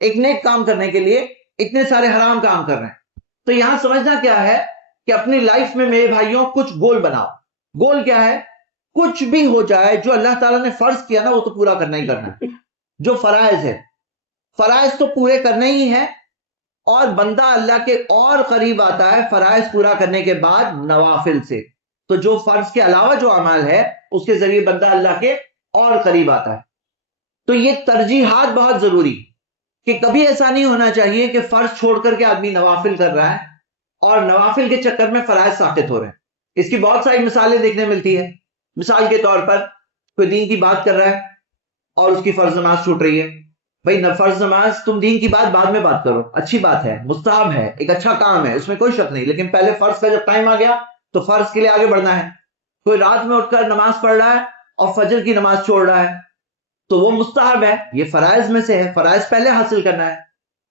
ایک نیک کام کرنے کے لیے اتنے سارے حرام کام کر رہے ہیں. تو یہاں سمجھنا کیا ہے کہ اپنی لائف میں میرے بھائیوں کچھ گول بناؤ. گول کیا ہے؟ کچھ بھی ہو جائے جو اللہ تعالیٰ نے فرض کیا نا وہ تو پورا کرنا ہی کرنا ہے. جو فرائض ہے فرائض تو پورے کرنے ہی ہیں، اور بندہ اللہ کے اور قریب آتا ہے فرائض پورا کرنے کے بعد نوافل سے. تو جو فرض کے علاوہ جو اعمال ہے اس کے ذریعے بندہ اللہ کے اور قریب آتا ہے. تو یہ ترجیحات بہت ضروری کہ کبھی ایسا نہیں ہونا چاہیے کہ فرض چھوڑ کر کے آدمی نوافل کر رہا ہے اور نوافل کے چکر میں فرائض ساقط ہو رہے ہیں. اس کی بہت ساری مثالیں دیکھنے ملتی ہے. مثال کے طور پر کوئی دین کی بات کر رہا ہے اور اس کی فرض نماز چھوٹ رہی ہے. بھائی فرض نماز تم دین کی بات بعد میں بات کرو، اچھی بات ہے، مستحب ہے، ایک اچھا کام ہے، اس میں کوئی شک نہیں، لیکن پہلے فرض کا جب ٹائم آ گیا تو فرض کے لیے آگے بڑھنا ہے. کوئی رات میں اٹھ کر نماز پڑھ رہا ہے اور فجر کی نماز چھوڑ رہا ہے تو وہ مستحب ہے، یہ فرائض میں سے ہے، فرائض پہلے حاصل کرنا ہے.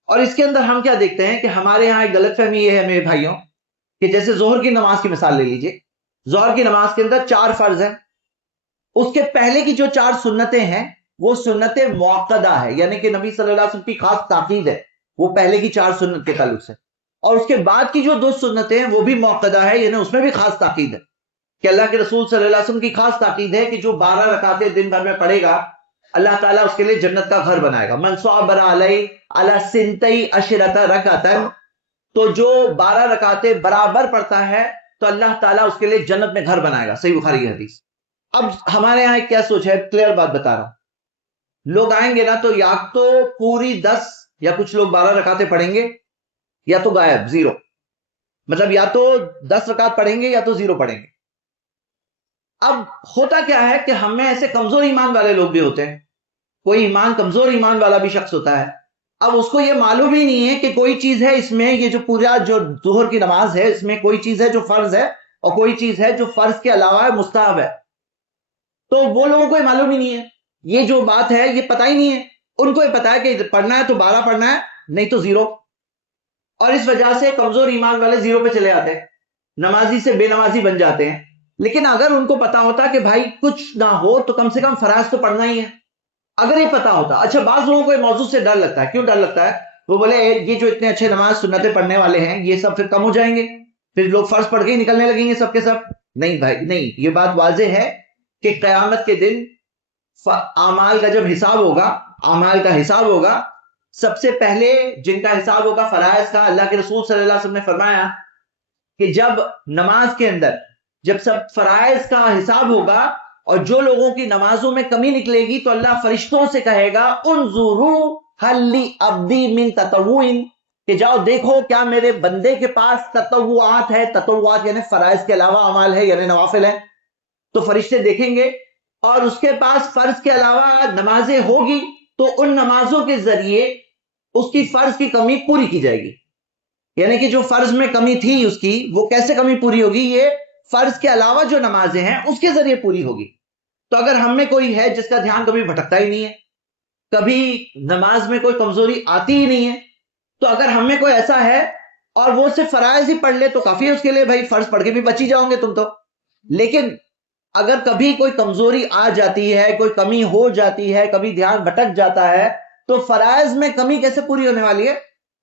اور اس کے اندر ہم کیا دیکھتے ہیں کہ ہمارے یہاں ایک غلط فہمی یہ ہے میرے بھائیوں کہ جیسے ظہر کی نماز کی مثال لے لیجئے. ظہر کی نماز کے اندر 4 فرض ہیں، اس کے پہلے کی جو 4 سنتیں ہیں وہ سنت موقدہ ہے، یعنی کہ نبی صلی اللہ علیہ وسلم کی خاص تاکید ہے، وہ پہلے کی 4 سنت کے تعلق سے. اور اس کے بعد کی جو 2 سنتیں ہیں وہ بھی موقدہ ہے، یعنی اس میں بھی خاص تاکید ہے کہ اللہ کے رسول صلی اللہ علیہ وسلم کی خاص تاکید ہے کہ جو 12 رکعتیں دن بھر میں پڑھے گا اللہ تعالیٰ اس کے لیے جنت کا گھر بنائے گا. من صبر علی علی سنتی عشرۃ رکعۃ، تو جو 12 رکعتیں برابر پڑھتا ہے تو اللہ تعالیٰ اس کے لیے جنت میں گھر بنائے گا. صحیح بخاری کی حدیث. اب ہمارے یہاں کیا سوچ ہے، کلیئر بات بتا رہا ہوں. لوگ آئیں گے نا تو یا تو پوری 10 یا کچھ لوگ 12 رکعتیں پڑھیں گے یا تو غائب، زیرو. مطلب یا تو 10 رکعت پڑھیں گے یا تو زیرو پڑھیں گے. اب ہوتا کیا ہے کہ ہم میں ایسے کمزور ایمان والے لوگ بھی ہوتے ہیں، کوئی کمزور ایمان والا بھی شخص ہوتا ہے. اب اس کو یہ معلوم ہی نہیں ہے کہ کوئی چیز ہے اس میں، یہ جو پورا جو ظہر کی نماز ہے اس میں کوئی چیز ہے جو فرض ہے اور کوئی چیز ہے جو فرض کے علاوہ ہے، مستحب ہے. تو وہ لوگوں کو یہ معلوم ہی نہیں ہے، یہ جو بات ہے یہ پتہ ہی نہیں ہے. ان کو یہ پتا ہے کہ پڑھنا ہے تو 12 پڑھنا ہے، نہیں تو زیرو. اور اس وجہ سے کمزور ایمان والے زیرو پہ چلے آتے ہیں، نمازی سے بے نمازی بن جاتے ہیں. لیکن اگر ان کو پتا ہوتا کہ بھائی کچھ نہ ہو تو کم سے کم فرائض تو پڑھنا ہی ہے، اگر یہ پتا ہوتا. اچھا بعض لوگوں کو یہ موضوع سے ڈر لگتا ہے. کیوں ڈر لگتا ہے؟ وہ بولے یہ جو اتنے اچھے نماز سنتیں پڑھنے والے ہیں یہ سب پھر کم ہو جائیں گے، پھر لوگ فرض پڑھ کے ہی نکلنے لگیں گے سب کے سب. نہیں بھائی نہیں، یہ بات واضح ہے کہ قیامت کے دن اعمال کا جب حساب ہوگا، اعمال کا حساب ہوگا، سب سے پہلے جن کا حساب ہوگا فرائض کا. اللہ کے رسول صلی اللہ علیہ وسلم نے فرمایا کہ جب نماز کے اندر جب سب فرائض کا حساب ہوگا اور جو لوگوں کی نمازوں میں کمی نکلے گی تو اللہ فرشتوں سے کہے گا انظروا هل لعبدی من تطوع، کہ جاؤ دیکھو کیا میرے بندے کے پاس تطوعات ہے. تطوعات یعنی فرائض کے علاوہ اعمال ہے، یعنی نوافل ہے. تو فرشتے دیکھیں گے اور اس کے پاس فرض کے علاوہ نمازیں ہوگی تو ان نمازوں کے ذریعے اس کی فرض کی کمی پوری کی جائے گی. یعنی کہ جو فرض میں کمی تھی اس کی، وہ کیسے کمی پوری ہوگی؟ یہ فرض کے علاوہ جو نمازیں ہیں اس کے ذریعے پوری ہوگی. تو اگر ہم میں کوئی ہے جس کا دھیان کبھی بھٹکتا ہی نہیں ہے، کبھی نماز میں کوئی کمزوری آتی ہی نہیں ہے، تو اگر ہم میں کوئی ایسا ہے اور وہ صرف فرائض ہی پڑھ لے تو کافی ہے اس کے لیے. بھائی فرض پڑھ کے بھی بچ ہی جاؤ گے تم تو. لیکن اگر کبھی کوئی کمزوری آ جاتی ہے، کوئی کمی ہو جاتی ہے، کبھی دھیان بھٹک جاتا ہے، تو فرائض میں کمی کیسے پوری ہونے والی ہے؟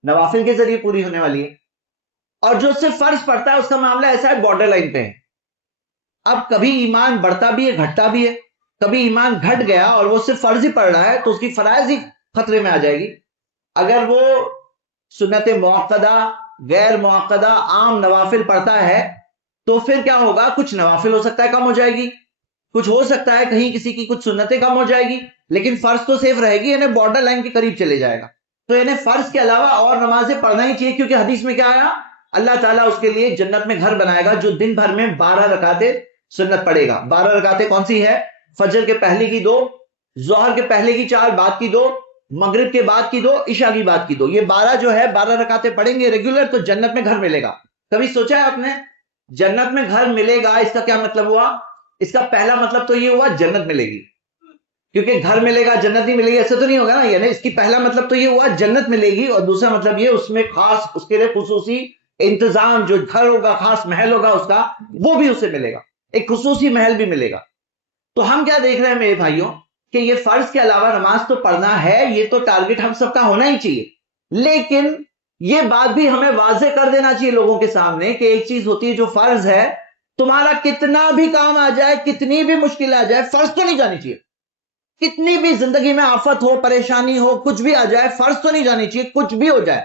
نوافل کے ذریعے پوری ہونے والی ہے. اور جو صرف فرض پڑھتا ہے اس کا معاملہ ایسا ہے بارڈر لائن پہ ہے. اب کبھی ایمان بڑھتا بھی ہے گھٹتا بھی ہے، کبھی ایمان گھٹ گیا اور وہ صرف فرض ہی پڑھ رہا ہے تو اس کی فرائض ہی خطرے میں آ جائے گی. اگر وہ سنت موقدہ، غیر موقدہ، عام نوافل پڑھتا ہے تو پھر کیا ہوگا؟ کچھ نوافل ہو سکتا ہے کم ہو جائے گی، کچھ ہو سکتا ہے کہیں کسی کی کچھ سنتیں کم ہو جائے گی، لیکن فرض تو سیف رہے گی، یعنی بارڈر لائن کے قریب چلے جائے گا. تو یعنی فرض کے علاوہ اور نمازیں پڑھنا ہی چاہیے، کیونکہ حدیث میں کیا آیا؟ اللہ تعالیٰ اس کے لیے جنت میں گھر بنائے گا جو دن بھر میں 12 رکعتیں سنت پڑھے گا. 12 رکعتیں کون سی ہے؟ فجر کے پہلے کی 2، ظہر کے پہلے کی 4، بعد کی 2، مغرب کے بعد کی 2، عشاء کی بعد کی 2. یہ 12 جو ہے 12 رکعتیں پڑھیں گے ریگولر تو جنت میں گھر ملے گا. کبھی سوچا ہے آپ نے جنت میں گھر ملے گا اس کا کیا مطلب ہوا؟ اس کا پہلا مطلب تو یہ ہوا جنت ملے گی، کیونکہ گھر ملے گا جنت نہیں ملے گی ایسا تو نہیں ہوگا نا. یعنی اس کی پہلا مطلب تو یہ ہوا جنت ملے گی، اور دوسرا مطلب یہ اس میں خاص اس کے لیے خصوصی انتظام، جو گھر ہوگا خاص محل ہوگا اس کا، وہ بھی اسے ملے گا، ایک خصوصی محل بھی ملے گا. تو ہم کیا دیکھ رہے ہیں میرے بھائیوں کہ یہ فرض کے علاوہ نماز تو پڑھنا ہے، یہ تو ٹارگٹ ہم سب کا ہونا ہی چاہیے، لیکن یہ بات بھی ہمیں واضح کر دینا چاہیے لوگوں کے سامنے کہ ایک چیز ہوتی ہے جو فرض ہے، تمہارا کتنا بھی کام آ جائے، کتنی بھی مشکل آ جائے، فرض تو نہیں جانی چاہیے، کتنی بھی زندگی میں آفت ہو، پریشانی ہو، کچھ بھی آ جائے، فرض تو نہیں جانی چاہیے، کچھ بھی ہو جائے۔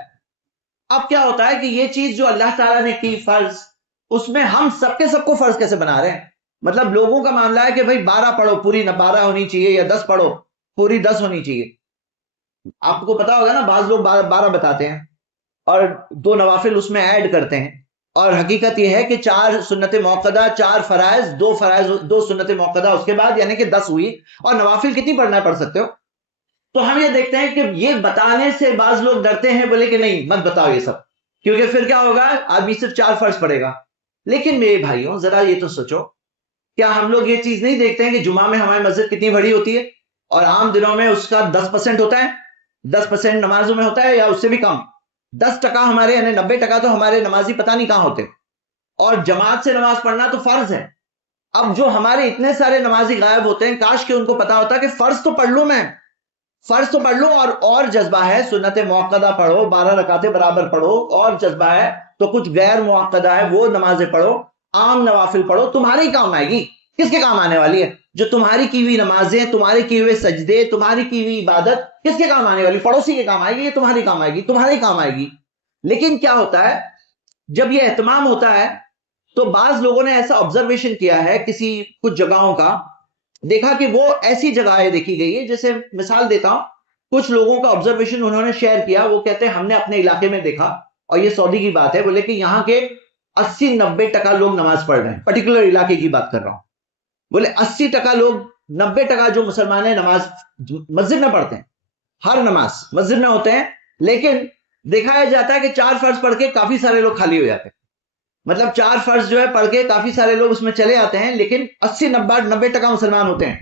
اب کیا ہوتا ہے کہ یہ چیز جو اللہ تعالیٰ نے کی فرض، اس میں ہم سب کے سب کو فرض کیسے بنا رہے ہیں؟ مطلب لوگوں کا معاملہ ہے کہ بھائی 12 پڑھو، پوری 12 ہونی چاہیے، یا 10 پڑھو، پوری 10 ہونی چاہیے۔ آپ کو پتا ہوگا نا، بعض لوگ 12 بتاتے ہیں اور 2 نوافل اس میں ایڈ کرتے ہیں، اور حقیقت یہ ہے کہ 4 سنت موقدہ، 4 فرائض، 2 فرائض، 2 سنت موقدہ اس کے بعد، یعنی کہ 10 ہوئی، اور نوافل کتنی پڑھنا ہے، پڑھ سکتے ہو۔ تو ہم یہ دیکھتے ہیں کہ یہ بتانے سے بعض لوگ ڈرتے ہیں، بولے کہ نہیں مت بتاؤ یہ سب، کیونکہ پھر کیا ہوگا، آدمی صرف 4 فرض پڑھے گا۔ لیکن میرے بھائیوں ذرا یہ تو سوچو، کیا ہم لوگ یہ چیز نہیں دیکھتے ہیں کہ جمعہ میں ہماری مسجد کتنی بڑی ہوتی ہے، اور عام دنوں میں اس کا 10% ہوتا ہے، 10% نمازوں میں ہوتا ہے، یا اس سے بھی کم، 10% ہمارے، یعنی 90% تو ہمارے نمازی پتہ نہیں کہاں ہوتے، اور جماعت سے نماز پڑھنا تو فرض ہے۔ اب جو ہمارے اتنے سارے نمازی غائب ہوتے ہیں، کاش کہ ان کو پتا ہوتا کہ فرض تو پڑھ لوں میں، فرض تو پڑھ لو، اور جذبہ ہے سنت موقدہ پڑھو، 12 رکعتیں برابر پڑھو، اور جذبہ ہے تو کچھ غیر موقدہ ہے وہ نمازیں پڑھو، عام نوافل پڑھو، تمہاری کام آئے گی۔ کس کے کام آنے والی ہے؟ جو تمہاری کی ہوئی نمازیں، تمہارے کیے ہوئے سجدے، تمہاری کی ہوئی عبادت کس کے کام آنے والی؟ پڑوسی کے کام آئے گی، یہ تمہاری کام آئے گی، تمہارے کام آئے گی۔ لیکن کیا ہوتا ہے جب یہ اہتمام ہوتا ہے، تو بعض لوگوں نے ایسا آبزرویشن کیا ہے کسی کچھ جگہوں کا، دیکھا کہ وہ ایسی جگہیں دیکھی گئی ہے، جیسے مثال دیتا ہوں، کچھ لوگوں کا آبزرویشن انہوں نے شیئر کیا، وہ کہتے ہیں ہم نے اپنے علاقے میں دیکھا، اور یہ سعودی کی بات ہے، بولے کہ یہاں کے 80-90% لوگ نماز پڑھ رہے ہیں، پرٹیکولر علاقے کی بات کر رہا ہوں، بولے 80% لوگ، 90% جو مسلمان ہیں نماز مسجد میں پڑھتے ہیں، ہر نماز مسجد میں ہوتے ہیں، لیکن دیکھا جاتا ہے کہ 4 فرض پڑھ کے کافی سارے لوگ خالی ہو جاتے ہیں، مطلب 4 فرض جو ہے پڑھ کے کافی سارے لوگ اس میں چلے آتے ہیں، لیکن 80-90% مسلمان ہوتے ہیں۔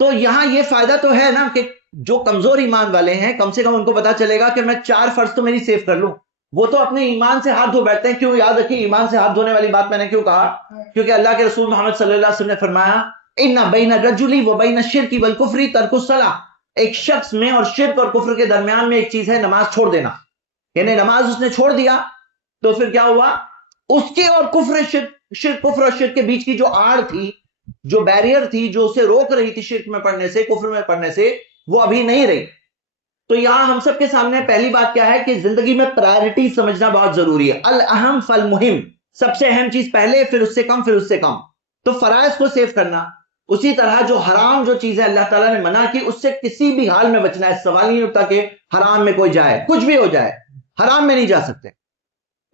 تو یہاں یہ فائدہ تو ہے نا کہ جو کمزور ایمان والے ہیں کم سے کم ان کو پتا چلے گا کہ میں 4 فرض تو میری سیف کر لوں۔ وہ تو اپنے ایمان سے ہاتھ دھو بیٹھتے ہیں، کیوں؟ یاد رکھیے ایمان سے ہاتھ دھونے والی بات میں نے کیوں کہا، کیونکہ اللہ کے رسول محمد صلی اللہ علیہ وسلم نے فرمایا ان بین الرجل و بین الشرک والکفر ترک الصلاۃ، ایک شخص میں اور شرک اور کفر کے درمیان میں ایک چیز ہے، نماز چھوڑ دینا، یعنی نماز اس نے چھوڑ دیا تو پھر کیا ہوا، اس کے اور کفر اور شرک کے بیچ کی جو آڑ تھی، جو بیریئر تھی، جو اسے روک رہی تھی شرک میں پڑھنے سے، کفر میں پڑھنے سے، وہ ابھی نہیں رہی۔ تو یہاں ہم سب کے سامنے پہلی بات کیا ہے کہ زندگی میں پرائرٹی سمجھنا بہت ضروری ہے، الاہم فالمہم، سب سے اہم چیز پہلے، پھر اس سے کم، پھر اس سے کم، تو فرائض کو سیو کرنا۔ اسی طرح جو حرام جو چیز ہے اللہ تعالیٰ نے منع کی، اس سے کسی بھی حال میں بچنا ہے، سوال نہیں اٹھتا کہ حرام میں کوئی جائے، کچھ بھی ہو جائے حرام میں نہیں جا سکتے۔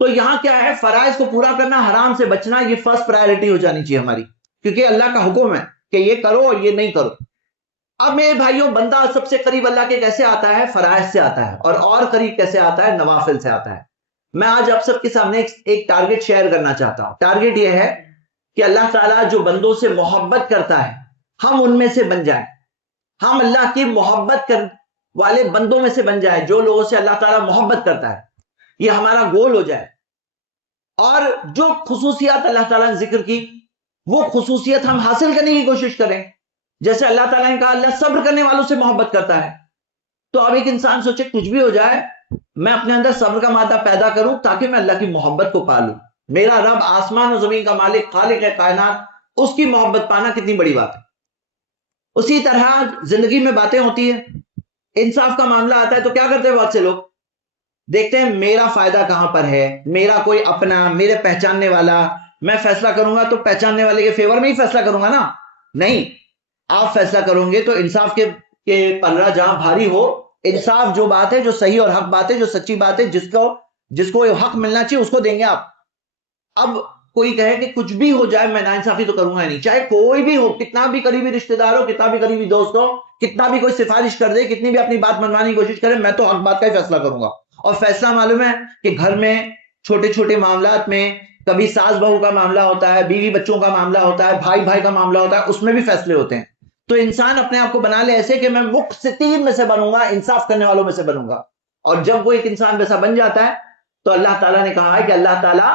تو یہاں کیا ہے، فرائض کو پورا کرنا، حرام سے بچنا، یہ فرسٹ پرائرٹی ہو جانی چاہیے ہماری، کیونکہ اللہ کا حکم ہے کہ یہ کرو یہ نہیں کرو۔ اب میرے بھائیوں بندہ سب سے قریب اللہ کے کیسے آتا ہے؟ فرائض سے آتا ہے، اور قریب کیسے آتا ہے؟ نوافل سے آتا ہے۔ میں آج آپ سب کے سامنے ایک ٹارگٹ شیئر کرنا چاہتا ہوں۔ ٹارگٹ یہ ہے کہ اللہ تعالیٰ جو بندوں سے محبت کرتا ہے، ہم ان میں سے بن جائیں، ہم اللہ کی محبت والے بندوں میں سے بن جائیں، جو لوگوں سے اللہ تعالیٰ محبت کرتا ہے، یہ ہمارا گول ہو جائے۔ اور جو خصوصیات اللہ تعالیٰ نے ذکر کی، وہ خصوصیت ہم حاصل کرنے کی کوشش کریں۔ جیسے اللہ تعالیٰ نے کہا اللہ صبر کرنے والوں سے محبت کرتا ہے، تو اب ایک انسان سوچے کچھ بھی ہو جائے میں اپنے اندر صبر کا مادہ پیدا کروں تاکہ میں اللہ کی محبت کو پالوں۔ میرا رب آسمان و زمین کا مالک، خالق کائنات، اس کی محبت پانا کتنی بڑی بات ہے۔ اسی طرح زندگی میں باتیں ہوتی ہیں، انصاف کا معاملہ آتا ہے تو کیا کرتے ہیں بہت سے لوگ، دیکھتے ہیں میرا فائدہ کہاں پر ہے، میرا کوئی اپنا، میرے پہچاننے والا، میں فیصلہ کروں گا تو پہچاننے والے کے فیور میں ہی فیصلہ کروں گا نا، نہیں، آپ فیصلہ کرو گے تو انصاف کے پلڑا جہاں بھاری ہو، انصاف جو بات ہے، جو صحیح اور حق بات ہے، جو سچی بات ہے، جس کو حق ملنا چاہیے اس کو دیں گے آپ۔ اب کوئی کہے کہ کچھ بھی ہو جائے میں ناانصافی تو کروں گا نہیں، چاہے کوئی بھی ہو، کتنا بھی قریبی رشتہ دار ہو، کتنا بھی قریبی دوست ہو، کتنا بھی کوئی سفارش کر دے، کتنی بھی اپنی بات منوانے کی کوشش کرے، میں تو حق بات کا ہی فیصلہ کروں گا۔ اور فیصلہ معلوم ہے کہ گھر میں چھوٹے چھوٹے معاملات میں، کبھی ساس بہو کا معاملہ ہوتا ہے، بیوی بچوں کا معاملہ ہوتا ہے، بھائی بھائی کا معاملہ ہوتا ہے، اس میں بھی فیصلے ہوتے ہیں۔ تو انسان اپنے آپ کو بنا لے ایسے کہ میں مقسطین میں سے بنوں گا، انصاف کرنے والوں میں سے بنوں گا۔ اور جب وہ ایک انسان ویسا بن جاتا ہے تو اللہ تعالیٰ نے کہا ہے کہ اللہ تعالیٰ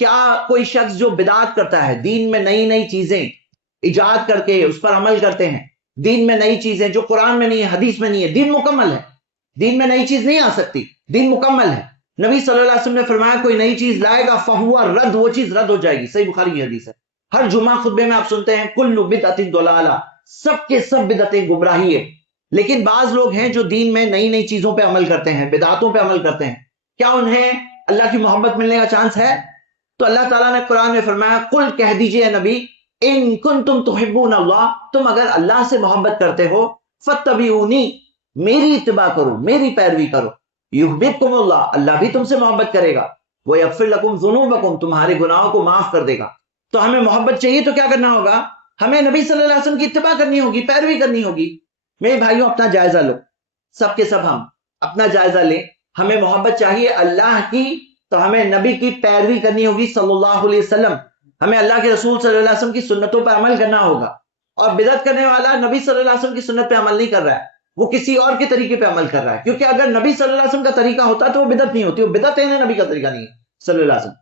کیا کوئی شخص جو بدعت کرتا ہے، دین میں نئی نئی چیزیں ایجاد کر کے اس پر عمل کرتے ہیں، دین میں نئی چیزیں جو قرآن میں نہیں ہے، حدیث میں نہیں ہے، دین مکمل ہے، دین میں نئی چیز نہیں آ سکتی، دین مکمل ہے. نبی صلی اللہ علیہ وسلم نے فرمایا کوئی نئی چیز لائے گا فہو رد، وہ چیز رد ہو جائے گی. صحیح بخاری کی حدیث ہے. ہر جمعہ خطبے میں آپ سنتے ہیں کل بدعت ضلالہ، سب کے سب بدعتیں گمراہی ہے. لیکن بعض لوگ ہیں جو دین میں نئی نئی چیزوں پہ عمل کرتے ہیں، بدعتوں پہ عمل کرتے ہیں. کیا انہیں اللہ کی محبت ملنے کا چانس ہے؟ تو اللہ تعالیٰ نے قرآن میں فرمایا قل، کہہ دیجئے اے نبی، ان کنتم تحبون اللہ، تم اگر اللہ سے محبت کرتے ہو، فاتبعونی، میری اتباع کرو، میری پیروی کرو، یحببکم اللہ، اللہ بھی تم سے محبت کرے گا، ویغفر لکم ذنوبکم، تمہارے گناہوں کو معاف کر دے گا. تو ہمیں محبت چاہیے تو کیا کرنا ہوگا؟ ہمیں نبی صلی اللہ علیہ وسلم کی اتباع کرنی ہوگی، پیروی کرنی ہوگی. میرے بھائیوں اپنا جائزہ لو، سب کے سب ہم اپنا جائزہ لیں. ہمیں محبت چاہیے اللہ کی تو ہمیں نبی کی پیروی کرنی ہوگی صلی اللہ علیہ وسلم. ہمیں اللہ کے رسول صلی اللہ علیہ وسلم کی سنتوں پر عمل کرنا ہوگا. اور بدعت کرنے والا نبی صلی اللہ علیہ وسلم کی سنت پہ عمل نہیں کر رہا ہے، وہ کسی اور کے طریقے پہ عمل کر رہا ہے. کیونکہ اگر نبی صلی اللہ علیہ وسلم کا طریقہ ہوتا تو وہ بدعت نہیں ہوتی، وہ بدعت ہے، نبی کا طریقہ نہیں ہے صلی اللہ علیہ وسلم.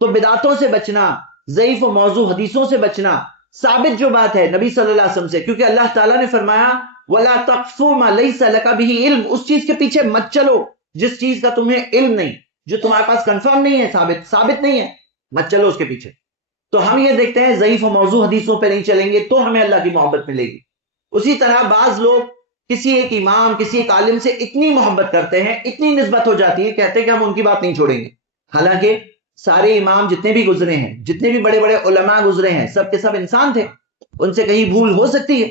تو بدعتوں سے بچنا، ضعیف و موضوع حدیثوں سے بچنا، ثابت جو بات ہے نبی صلی اللہ علیہ وسلم سے، کیونکہ اللہ تعالیٰ نے فرمایا وَلَا تَقْفُ مَا لَيْسَ لَكَ بِهِ عِلْمٌ، اس چیز کے پیچھے مت چلو جس چیز کا تمہیں علم نہیں، جو تمہارے پاس کنفرم نہیں ہے، ثابت نہیں ہے، مت چلو اس کے پیچھے. تو ہم یہ دیکھتے ہیں ضعیف و موضوع حدیثوں پہ نہیں چلیں گے تو ہمیں اللہ کی محبت ملے گی. اسی طرح بعض لوگ کسی ایک امام، کسی ایک عالم سے اتنی محبت کرتے ہیں، اتنی نسبت ہو جاتی ہے، کہتے ہیں کہ ہم ان کی بات نہیں چھوڑیں گے. حالانکہ سارے امام جتنے بھی گزرے ہیں، جتنے بھی بڑے بڑے علماء گزرے ہیں، سب کے سب انسان تھے، ان سے کہیں بھول ہو سکتی ہے.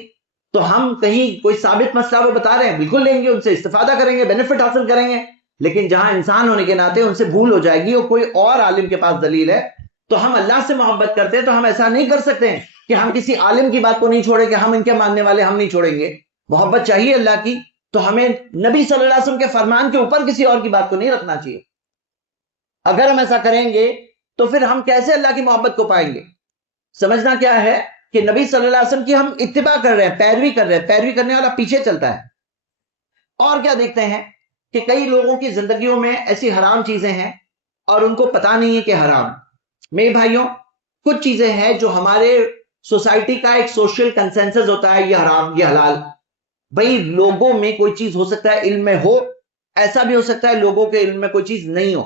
تو ہم کہیں کوئی ثابت مسئلہ وہ بتا رہے ہیں، بالکل لیں گے، ان سے استفادہ کریں گے، بینیفٹ حاصل کریں گے. لیکن جہاں انسان ہونے کے ناطے ان سے بھول ہو جائے گی اور کوئی اور عالم کے پاس دلیل ہے تو ہم اللہ سے محبت کرتے ہیں تو ہم ایسا نہیں کر سکتے ہیں کہ ہم کسی عالم کی بات کو نہیں چھوڑیں گے، ہم ان کے ماننے والے ہم نہیں چھوڑیں گے. محبت چاہیے اللہ کی تو ہمیں نبی صلی اللہ علیہ وسلم کے فرمان کے اوپر کسی اور کی بات کو نہیں رکھنا چاہیے. اگر ہم ایسا کریں گے تو پھر ہم کیسے اللہ کی محبت کو پائیں گے؟ سمجھنا کیا ہے کہ نبی صلی اللہ علیہ وسلم کی ہم اتباع کر رہے ہیں، پیروی کر رہے ہیں، پیروی کرنے والا پیچھے چلتا ہے. اور کیا دیکھتے ہیں کہ کئی لوگوں کی زندگیوں میں ایسی حرام چیزیں ہیں اور ان کو پتا نہیں ہے کہ حرام. میرے بھائیوں کچھ چیزیں ہیں جو ہمارے سوسائٹی کا ایک سوشل کنسنسس ہوتا ہے، یہ حرام یہ حلال. بھئی لوگوں میں کوئی چیز ہو سکتا ہے علم میں ہو، ایسا بھی ہو سکتا ہے لوگوں کے علم میں کوئی چیز نہیں ہو.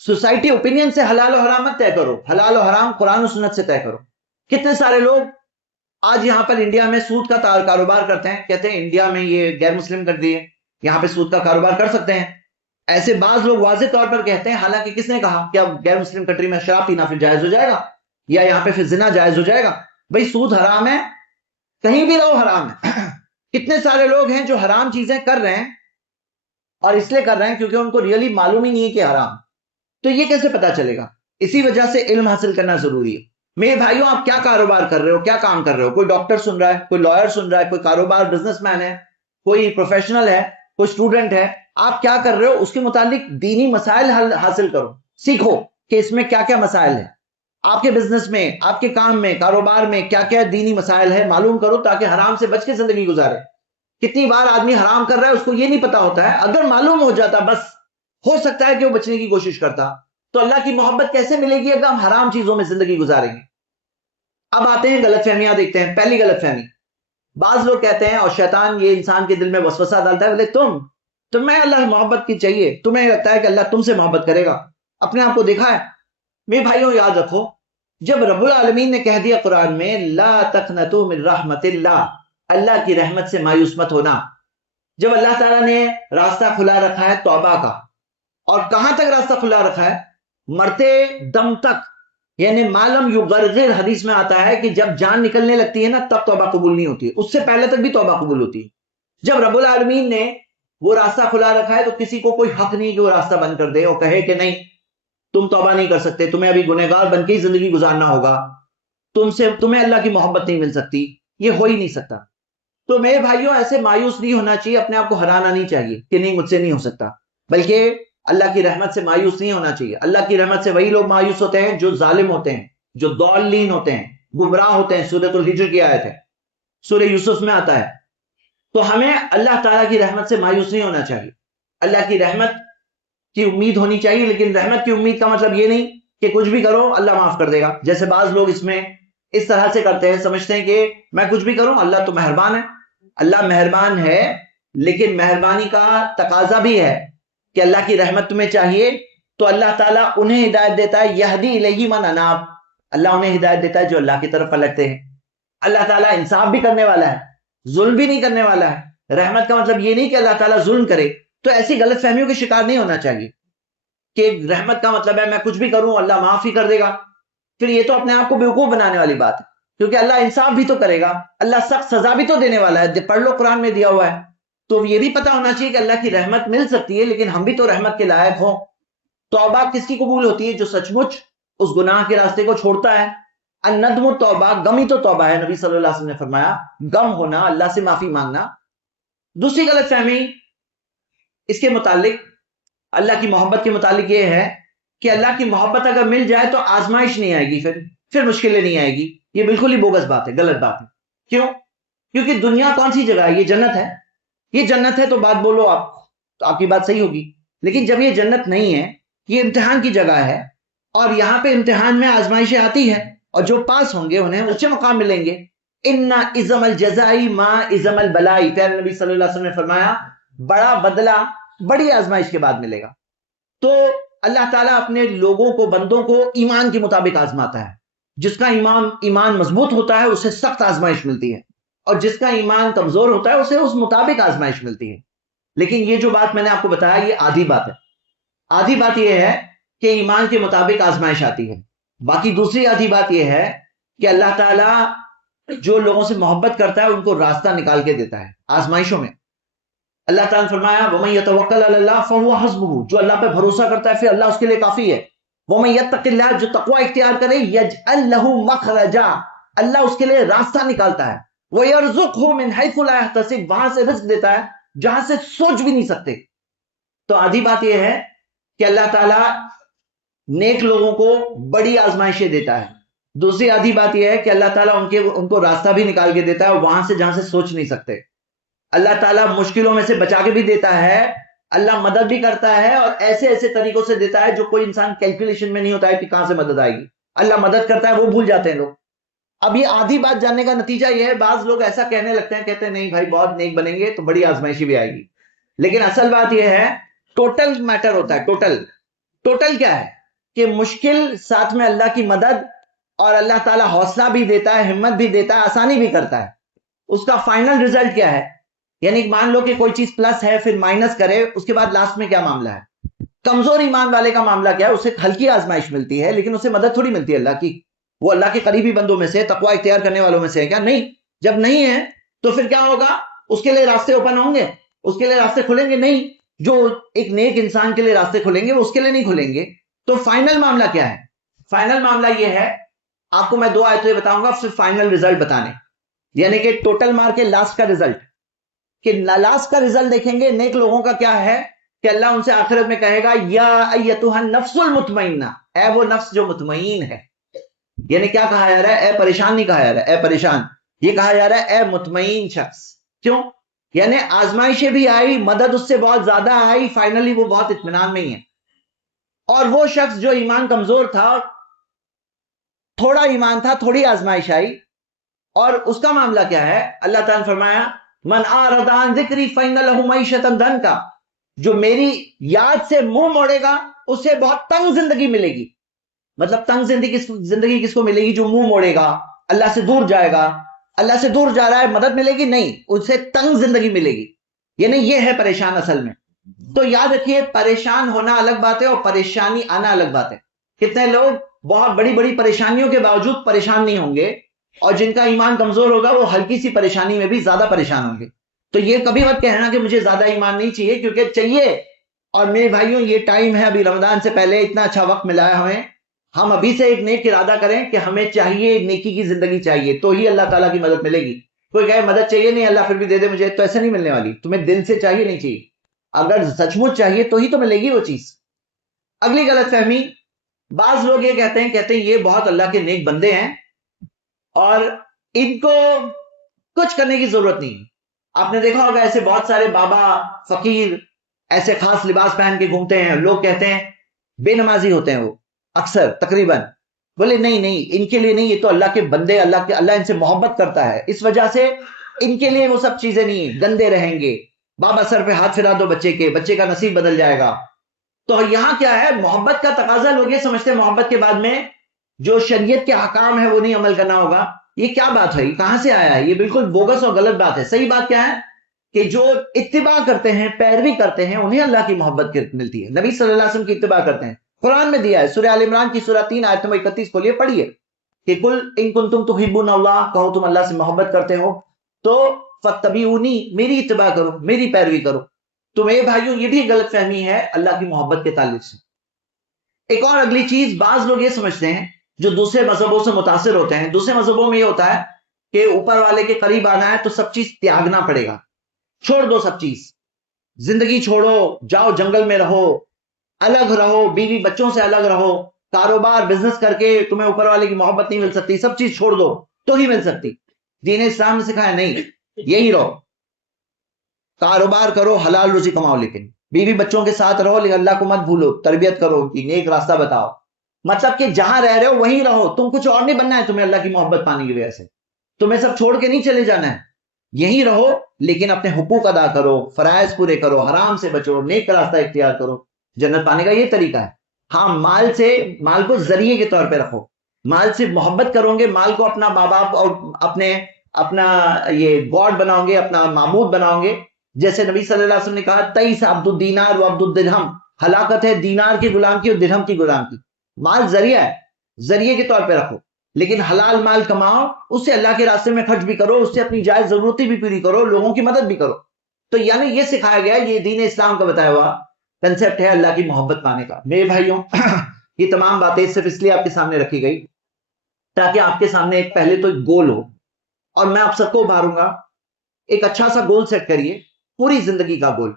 سوسائٹی اوپینین سے حلال و حرام مت طے کرو، حلال و حرام قرآن و سنت سے طے کرو. کتنے سارے لوگ آج یہاں پر انڈیا میں سود کا کاروبار کرتے ہیں، کہتے ہیں انڈیا میں یہ غیر مسلم کر دیے، یہاں پہ سود کا کاروبار کر سکتے ہیں. ایسے بعض لوگ واضح طور پر کہتے ہیں، حالانکہ کس نے کہا کہ اب غیر مسلم کنٹری میں شراب پینا پھر جائز ہو جائے گا یا یہاں پہ پھر زنا جائز ہو جائے گا؟ بھئی سود حرام ہے، کہیں بھی رہو حرام ہے. کتنے سارے لوگ ہیں جو حرام چیزیں کر رہے ہیں اور اس لیے کر رہے ہیں کیونکہ ان کو ریئلی معلوم ہی نہیں ہے کہ حرام. تو یہ کیسے پتا چلے گا؟ اسی وجہ سے علم حاصل کرنا ضروری ہے. میرے بھائیوں آپ کیا کاروبار کر رہے ہو، کیا کام کر رہے ہو؟ کوئی ڈاکٹر سن رہا ہے، کوئی لائر سن رہا ہے، کوئی کاروبار بزنس مین ہے، کوئی پروفیشنل ہے، کوئی اسٹوڈنٹ ہے، آپ کیا کر رہے ہو اس کے متعلق دینی مسائل حاصل کرو، سیکھو کہ اس میں کیا کیا مسائل ہیں. آپ کے بزنس میں، آپ کے کام میں، کاروبار میں کیا کیا دینی مسائل ہے معلوم کرو تاکہ حرام سے بچ کے زندگی گزارے. کتنی بار آدمی حرام کر رہا ہے اس کو یہ نہیں پتا ہوتا ہے، اگر معلوم ہو جاتا بس ہو سکتا ہے کہ وہ بچنے کی کوشش کرتا. تو اللہ کی محبت کیسے ملے گی اگر ہم حرام چیزوں میں زندگی گزاریں گے؟ اب آتے ہیں غلط فہمیاں دیکھتے ہیں. پہلی غلط فہمی، بعض لوگ کہتے ہیں اور شیطان یہ انسان کے دل میں وسوسہ ڈالتا ہے، بولے تمہیں اللہ محبت کی چاہیے، تمہیں لگتا ہے کہ اللہ تم سے محبت کرے گا، اپنے آپ کو دیکھا ہے؟ میرے بھائیوں یاد رکھو، جب رب العالمین نے کہہ دیا قرآن میں لا تقنطوا من رحمت اللہ، اللہ کی رحمت سے مایوس مت ہونا، جب اللہ تعالیٰ نے راستہ کھلا رکھا ہے توبہ کا، اور کہاں تک راستہ کھلا رکھا ہے؟ مرتے دم تک، یعنی معلوم یغرغر، حدیث میں آتا ہے کہ جب جان نکلنے لگتی ہے نا تب توبہ قبول نہیں ہوتی ہے، اس سے پہلے تک بھی توبہ قبول ہوتی ہے. جب رب العالمین نے وہ راستہ کھلا رکھا ہے تو کسی کو کوئی حق نہیں کہ وہ راستہ بند کر دے اور کہے کہ نہیں تم توبہ نہیں کر سکتے، تمہیں ابھی گنہگار بن کے ہی زندگی گزارنا ہوگا، تمہیں اللہ کی محبت نہیں مل سکتی، یہ ہو ہی نہیں سکتا. تو میرے بھائیوں ایسے مایوس نہیں ہونا چاہیے، اپنے آپ کو ہرانا نہیں چاہیے کہ نہیں مجھ سے نہیں ہو سکتا، بلکہ اللہ کی رحمت سے مایوس نہیں ہونا چاہیے. اللہ کی رحمت سے وہی لوگ مایوس ہوتے ہیں جو ظالم ہوتے ہیں، جو ضالین ہوتے ہیں، گمراہ ہوتے ہیں. سورۃ الحجر کی آیت ہے، سورہ یوسف میں آتا ہے. تو ہمیں اللہ تعالیٰ کی رحمت سے مایوس نہیں ہونا چاہیے، اللہ کی رحمت کی امید ہونی چاہیے. لیکن رحمت کی امید کا مطلب یہ نہیں کہ کچھ بھی کرو اللہ معاف کر دے گا. جیسے بعض لوگ اس میں اس طرح سے کرتے ہیں، سمجھتے ہیں کہ میں کچھ بھی کروں اللہ تو مہربان ہے. اللہ مہربان ہے، لیکن مہربانی کا تقاضا بھی ہے کہ اللہ کی رحمت تمہیں چاہیے تو اللہ تعالیٰ انہیں ہدایت دیتا ہے. یہدی الیہ من اناب، اللہ انہیں ہدایت دیتا ہے جو اللہ کی طرف پلٹتے ہیں. اللہ تعالیٰ انصاف بھی کرنے والا ہے، ظلم بھی نہیں کرنے والا ہے. رحمت کا مطلب یہ نہیں کہ اللہ تعالیٰ ظلم کرے. تو ایسی غلط فہمیوں کے شکار نہیں ہونا چاہیے کہ رحمت کا مطلب ہے میں کچھ بھی کروں اللہ معاف ہی کر دے گا. پھر یہ تو اپنے آپ کو بیوقوف بنانے والی بات ہے، کیونکہ اللہ انصاف بھی تو کرے گا، اللہ سخت سزا بھی تو دینے والا ہے. پڑھ لو قرآن میں دیا ہوا ہے. تو یہ بھی پتا ہونا چاہیے کہ اللہ کی رحمت مل سکتی ہے، لیکن ہم بھی تو رحمت کے لائق ہوں. توبہ کس کی قبول ہوتی ہے؟ جو سچ مچ اس گناہ کے راستے کو چھوڑتا ہے. الندم توبہ، غم ہی تو توبہ ہے. نبی صلی اللہ علیہ وسلم نے فرمایا غم ہونا، اللہ سے معافی مانگنا. دوسری غلط فہمی اس کے متعلق، اللہ کی محبت کے متعلق یہ ہے کہ اللہ کی محبت اگر مل جائے تو آزمائش نہیں آئے گی، پھر مشکلیں نہیں آئے گی. یہ بالکل ہی بوگس بات ہے، غلط بات ہے. کیوں؟ کیونکہ دنیا کون سی جگہ ہے؟ یہ جنت ہے. یہ جنت ہے تو بات بولو آپ، تو آپ کی بات صحیح ہوگی. لیکن جب یہ جنت نہیں ہے، یہ امتحان کی جگہ ہے، اور یہاں پہ امتحان میں آزمائشیں آتی ہیں، اور جو پاس ہوں گے انہیں اونچے مقام ملیں گے. ان عظم الجزائی ما عظم البلائی، پیارے نبی صلی اللہ علیہ وسلم نے فرمایا بڑا بدلہ بڑی آزمائش کے بعد ملے گا. تو اللہ تعالیٰ اپنے لوگوں کو، بندوں کو ایمان کے مطابق آزماتا ہے. جس کا ایمان مضبوط ہوتا ہے اسے سخت آزمائش ملتی ہے، اور جس کا ایمان کمزور ہوتا ہے اسے اس مطابق آزمائش ملتی ہے. لیکن یہ جو بات میں نے آپ کو بتایا یہ آدھی بات ہے. آدھی بات یہ ہے کہ ایمان کے مطابق آزمائش آتی ہے. باقی دوسری آدھی بات یہ ہے کہ اللہ تعالیٰ جو لوگوں سے محبت کرتا ہے ان کو راستہ نکال کے دیتا ہے آزمائشوں میں. اللہ تعالیٰ نے فرمایا وَمَن يَتَوَكَّلْ عَلَى اللَّهِ فَهُوَ حَسْبُهُ، جو اللہ پہ بھروسہ کرتا ہے پھر اللہ اس کے لیے کافی ہے. وَمَن يَتَّقِ اللَّهَ، جو تقوی اختیار کرے يَجْعَلْ لَهُ مَخْرَجًا، اللہ اس کے لیے راستہ نکالتا ہے. وَيَرْزُقْهُ مِنْ حَيْثُ لَا يَحْتَسِبْ، وہاں سے رزق دیتا ہے جہاں سے سوچ بھی نہیں سکتے. تو آدھی بات یہ ہے کہ اللہ تعالیٰ نیک لوگوں کو بڑی آزمائشیں دیتا ہے. دوسری آدھی بات یہ ہے کہ اللہ تعالیٰ ان کو راستہ بھی نکال کے دیتا ہے وہاں سے جہاں سے سوچ نہیں سکتے. اللہ تعالیٰ مشکلوں میں سے بچا کے بھی دیتا ہے، اللہ مدد بھی کرتا ہے، اور ایسے ایسے طریقوں سے دیتا ہے جو کوئی انسان کیلکولیشن میں نہیں ہوتا ہے کہ کہاں سے مدد آئے گی. اللہ مدد کرتا ہے، وہ بھول جاتے ہیں لوگ. اب یہ آدھی بات جاننے کا نتیجہ یہ ہے، بعض لوگ ایسا کہنے لگتے ہیں، کہتے ہیں نہیں بھائی بہت نیک بنیں گے تو بڑی آزمائشی بھی آئے گی. لیکن اصل بات یہ ہے ٹوٹل میٹر ہوتا ہے. ٹوٹل کیا ہے کہ مشکل ساتھ میں اللہ کی مدد، اور اللہ تعالیٰ حوصلہ بھی دیتا ہے، ہمت بھی دیتا ہے، آسانی بھی کرتا ہے. اس کا فائنل ریزلٹ کیا ہے؟ یعنی مان لو کہ کوئی چیز پلس ہے پھر مائنس کرے، اس کے بعد لاسٹ میں کیا معاملہ ہے؟ کمزور ایمان والے کا معاملہ کیا ہے؟ اسے ہلکی آزمائش ملتی ہے لیکن اسے مدد تھوڑی ملتی ہے اللہ کی. وہ اللہ کے قریبی بندوں میں سے، تقوی اختیار کرنے والوں میں سے ہے کیا؟ نہیں. جب نہیں ہے تو پھر کیا ہوگا؟ اس کے لیے راستے اوپن ہوں گے، اس کے لیے راستے کھلیں گے نہیں. جو ایک نیک انسان کے لیے راستے کھلیں گے وہ اس کے لیے نہیں کھلیں گے. تو فائنل معاملہ کیا ہے؟ فائنل معاملہ یہ ہے، آپ کو میں 2 آیتیں بتاؤں گا پھر فائنل ریزلٹ بتانے، یعنی کہ ٹوٹل مار کے لاسٹ کا ریزلٹ. کہ لاسٹ کا ریزلٹ دیکھیں گے نیک لوگوں کا کیا ہے کہ اللہ ان سے آخرت میں کہے گا یا ایتھا النفس المطمئنہ، اے وہ نفس جو مطمئن ہے. یعنی کیا کہا جا رہا ہے؟ اے پریشان نہیں کہا جا رہا ہے، اے پریشان یہ کہا جا رہا ہے اے مطمئن شخص. کیوں؟ یعنی آزمائشیں بھی آئی، مدد اس سے بہت زیادہ آئی، فائنلی وہ بہت اطمینان میں ہی ہے. اور وہ شخص جو ایمان کمزور تھا، تھوڑا ایمان تھا، تھوڑی آزمائش آئی، اور اس کا معاملہ کیا ہے؟ اللہ تعالیٰ نے فرمایا من اعرض عن ذکری فإن له معیشۃ ضنکا، جو میری یاد سے منہ موڑے گا اسے بہت تنگ زندگی ملے گی. مطلب تنگ زندگی کس کو ملے گی؟ جو منہ موڑے گا، اللہ سے دور جائے گا. اللہ سے دور جا رہا ہے، مدد ملے گی نہیں، اسے تنگ زندگی ملے گی. یعنی یہ ہے پریشان اصل میں. تو یاد رکھیے پریشان ہونا الگ بات ہے اور پریشانی آنا الگ بات ہے. کتنے لوگ بہت بڑی بڑی پریشانیوں کے باوجود پریشان نہیں ہوں گے، اور جن کا ایمان کمزور ہوگا وہ ہلکی سی پریشانی میں بھی زیادہ پریشان ہوں گے. تو یہ کبھی مت کہنا کہ مجھے زیادہ ایمان نہیں چاہیے، کیونکہ چاہیے. اور میرے بھائیوں یہ ٹائم ہے، ابھی رمضان سے پہلے اتنا اچھا وقت ملا ہے ہمیں، ہم ابھی سے ایک نیک ارادہ کریں کہ ہمیں چاہیے نیکی کی زندگی چاہیے، تو ہی اللہ تعالیٰ کی مدد ملے گی. کوئی کہے مدد چاہیے نہیں اللہ پھر بھی دے دے مجھے، تو ایسے نہیں ملنے والی. تمہیں دل سے چاہیے نہیں چاہیے، اگر سچ مچ چاہیے تو ہی تو ملے گی وہ چیز. اگلی غلط فہمی، بعض لوگ یہ کہتے ہیں یہ بہت اللہ کے نیک بندے ہیں اور ان کو کچھ کرنے کی ضرورت نہیں. آپ نے دیکھا ہوگا ایسے بہت سارے بابا فقیر ایسے خاص لباس پہن کے گھومتے ہیں، لوگ کہتے ہیں بے نمازی ہوتے ہیں وہ. اکثر تقریباً بولے نہیں نہیں ان کے لیے نہیں، یہ تو اللہ کے بندے، اللہ ان سے محبت کرتا ہے، اس وجہ سے ان کے لیے وہ سب چیزیں نہیں، گندے رہیں گے، بابا سر پہ ہاتھ پھرا دو بچے کے، بچے کا نصیب بدل جائے گا۔ تو یہاں کیا ہے، محبت کا تقاضا، لوگ یہ سمجھتے ہیں محبت کے بعد میں جو شریعت کے احکام ہے وہ نہیں عمل کرنا ہوگا۔ یہ کیا بات ہے، کہاں سے آیا ہے؟ یہ بالکل بوگس اور غلط بات ہے۔ صحیح بات کیا ہے کہ جو اتباع کرتے ہیں، پیروی کرتے ہیں، انہیں اللہ کی محبت ملتی ہے، نبی صلی اللہ علیہ وسلم کی اتباع کرتے ہیں۔ قرآن میں دیا ہے، سورہ آل عمران کی سورہ 3 آیت نمبر 31 کھولیے پڑھیے کہ کل ان کنتم تحبون اللہ، کہو تم اللہ سے محبت کرتے ہو تو فاتبعونی، میری اتباع کرو، میری پیروی کرو۔ تو میرے بھائیوں یہ بھی غلط فہمی ہے اللہ کی محبت کے تعلق سے۔ ایک اور اگلی چیز، بعض لوگ یہ سمجھتے ہیں جو دوسرے مذہبوں سے متاثر ہوتے ہیں، دوسرے مذہبوں میں یہ ہوتا ہے کہ اوپر والے کے قریب آنا ہے تو سب چیز تیاگنا پڑے گا، چھوڑ دو سب چیز، زندگی چھوڑو، جاؤ جنگل میں رہو، الگ رہو، بیوی بچوں سے الگ رہو، کاروبار بزنس کر کے تمہیں اوپر والے کی محبت نہیں مل سکتی، سب چیز چھوڑ دو تو ہی مل سکتی۔ دین اسلام نے سکھایا نہیں، یہی رہو، کاروبار کرو، حلال روزی کماؤ، لیکن بیوی بچوں کے ساتھ رہو، لیکن اللہ کو مت بھولو، تربیت کرو ان کی، نیک راستہ بتاؤ، مطلب کہ جہاں رہ رہے ہو وہیں رہو، تم کچھ اور نہیں بننا ہے تمہیں اللہ کی محبت پانے کی وجہ سے، تمہیں سب چھوڑ کے نہیں چلے جانا ہے، یہیں رہو لیکن اپنے حقوق ادا کرو، فرائض پورے کرو، حرام سے بچو، نیک راستہ اختیار کرو، جنت پانے کا یہ طریقہ ہے۔ ہاں مال کو ذریعے کے طور پہ رکھو، مال سے محبت کرو گے، مال کو اپنا ماں باپ اور اپنا یہ گاڈ بناؤ گے، اپنا معبود بناؤ گے، جیسے نبی صلی اللہ علیہ وسلم نے کہا تئیس عبد الدینار و عبد الدرہم، ہلاکت ہے دینار کی غلام کی اور درہم کی غلام کی۔ مال ذریعہ ہے، ذریعے کے طور پہ رکھو، لیکن حلال مال کماؤ، اس سے اللہ کے راستے میں خرچ بھی کرو، اس سے اپنی جائز ضرورتیں بھی پوری کرو، لوگوں کی مدد بھی کرو۔ تو یعنی یہ سکھایا گیا، یہ دین اسلام کا بتایا ہوا کنسپٹ ہے اللہ کی محبت پانے کا۔ میرے بھائیوں یہ تمام باتیں صرف اس لیے آپ کے سامنے رکھی گئی تاکہ آپ کے سامنے ایک پہلے تو ایک گول ہو، اور میں آپ سب کو ابھاروں گا، ایک اچھا سا گول سیٹ کریے، پوری زندگی کا گول،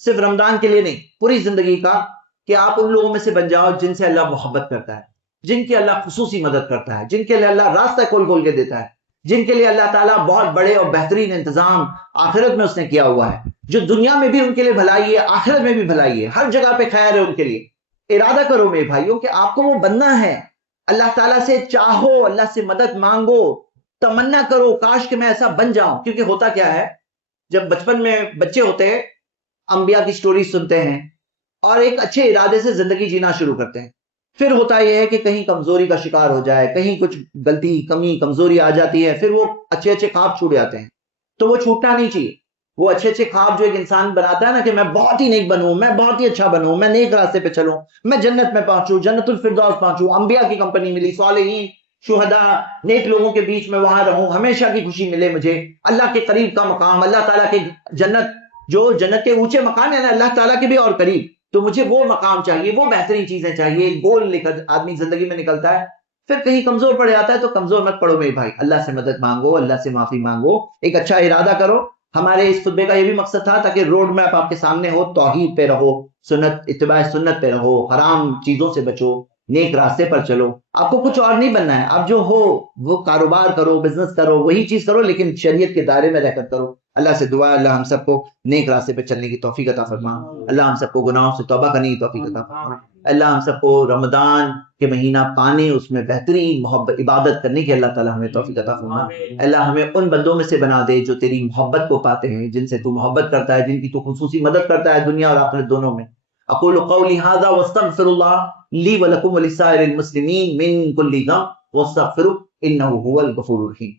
صرف رمضان کے لیے نہیں، پوری زندگی کا، کہ آپ ان لوگوں میں سے بن جاؤ جن سے اللہ محبت کرتا ہے، جن کی اللہ خصوصی مدد کرتا ہے، جن کے لیے اللہ راستہ کھول کھول کے دیتا ہے، جن کے لیے اللہ تعالیٰ بہت بڑے اور بہترین انتظام آخرت میں اس نے کیا ہوا ہے، جو دنیا میں بھی ان کے لیے بھلائی ہے، آخرت میں بھی بھلائی ہے، ہر جگہ پہ خیر ہے ان کے لیے۔ ارادہ کرو میرے بھائیوں کہ آپ کو وہ بننا ہے، اللہ تعالیٰ سے چاہو، اللہ سے مدد مانگو، تمنا کرو کاش کہ میں ایسا بن جاؤں۔ کیونکہ ہوتا کیا ہے، جب بچپن میں بچے ہوتے ہیں، انبیاء کی سٹوری سنتے ہیں اور ایک اچھے ارادے سے زندگی جینا شروع کرتے ہیں، پھر ہوتا یہ ہے کہ کہیں کمزوری کا شکار ہو جائے، کہیں کچھ غلطی کمی کمزوری آ جاتی ہے، پھر وہ اچھے اچھے خواب چھوٹ جاتے ہیں۔ تو وہ چھوٹنا نہیں چاہیے، وہ اچھے اچھے خواب جو ایک انسان بناتا ہے نا کہ میں بہت ہی نیک بنوں، میں بہت ہی اچھا بنوں، میں نیک راستے پہ چلوں، میں جنت میں پہنچوں، جنت الفردوس پہنچوں، انبیاء کی کمپنی ملی، صالحین، شہداء، نیک لوگوں کے بیچ میں وہاں رہوں، ہمیشہ کی خوشی ملے مجھے، اللہ کے قریب کا مقام، اللہ تعالیٰ کے جنت، جو جنت کے اونچے مقام ہے نا اللہ تعالیٰ کے بھی اور قریب، تو مجھے وہ مقام چاہیے، وہ بہترین چیزیں چاہیے، گول لے کر آدمی زندگی میں نکلتا ہے۔ پھر کہیں کمزور پڑ جاتا ہے تو کمزور مت پڑو میرے بھائی، اللہ سے مدد مانگو، اللہ سے معافی مانگو، ایک اچھا ارادہ کرو۔ ہمارے اس خطبے کا یہ بھی مقصد تھا تاکہ روڈ میپ آپ کے سامنے ہو، توحید پہ رہو، سنت، اتباع سنت پہ رہو، حرام چیزوں سے بچو، نیک راستے پر چلو۔ آپ کو کچھ اور نہیں بننا ہے، آپ جو ہو وہ کاروبار کرو، بزنس کرو، وہی چیز کرو، لیکن شریعت کے دائرے میں رہ کر کرو۔ اللہ سے دعا ہے اللہ ہم سب کو نیک راستے پہ چلنے کی توفیق عطا فرما، اللہ ہم سب کو گناہوں سے توبہ کرنے کی توفیق عطا فرما، اللہ ہم سب کو رمضان کے مہینہ پانے، اس میں بہترین محبت عبادت کرنے کی اللہ تعالیٰ ہمیں توفیق عطا فرما، اللہ ہمیں ان بندوں میں سے بنا دے جو تیری محبت کو پاتے ہیں، جن سے تو محبت کرتا ہے، جن کی تو خصوصی مدد کرتا ہے دنیا اور آخرت دونوں میں۔ اقول قولی ھذا واستغفر اللہ لی ولکم ولسائر المسلمین من کل ذنب واستغفروا انہ هو الغفور الرحیم۔